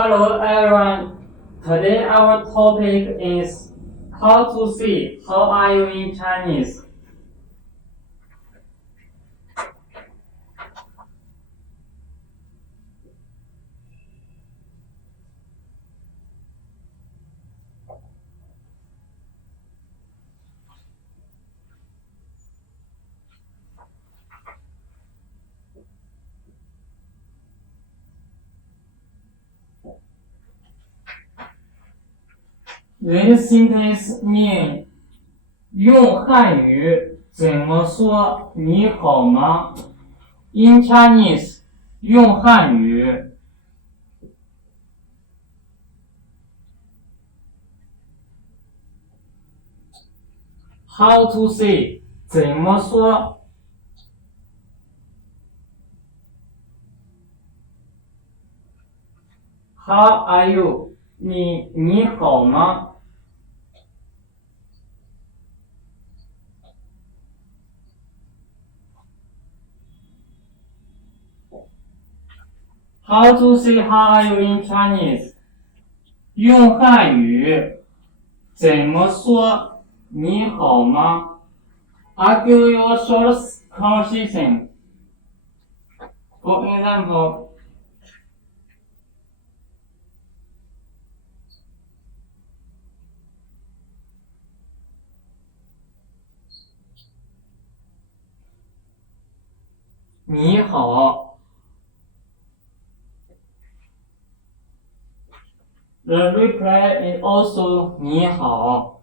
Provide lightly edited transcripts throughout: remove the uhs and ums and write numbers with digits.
Hello everyone. Today our topic is how to say how are you in Chinese. This sentence mean 用汉语怎么说你好吗 ？In Chinese 用汉语。How to say 怎么说 ？How are you 你好吗？How to say how are you in Chinese? 用汉语怎么说你好吗 ？Argue your short conversation. For example, 你好。The reply is also 你好。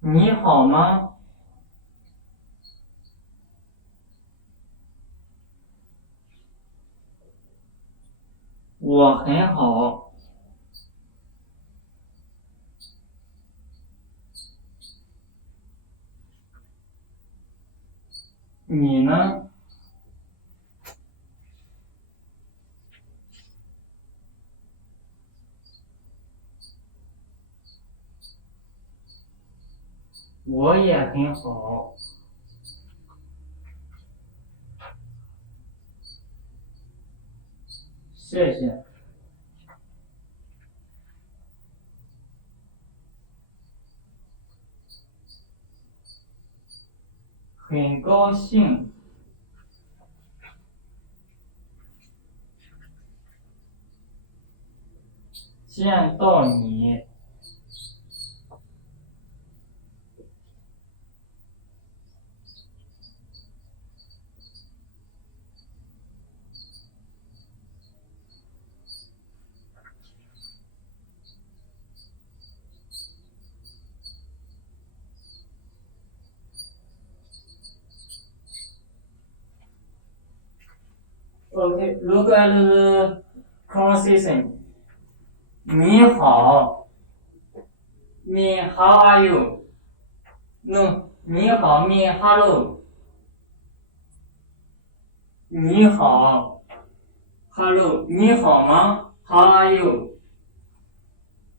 你好吗？我很好。你呢？我也很好。谢谢。很高兴。见到你。Okay, look at the conversation. 你好 mean how are you? No, 你好 mean hello. 你好 hello, 你好吗 How are you?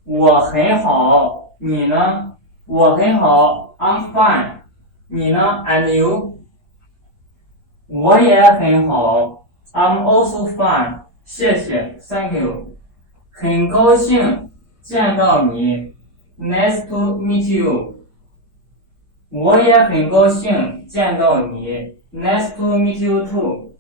我很好，你呢？我很好 I'm fine. 你呢 And you? 我也很好 I'm also fine. 谢谢 Thank you. 很高兴见到你 Nice to meet you. 我也很高兴见到你 Nice to meet you too.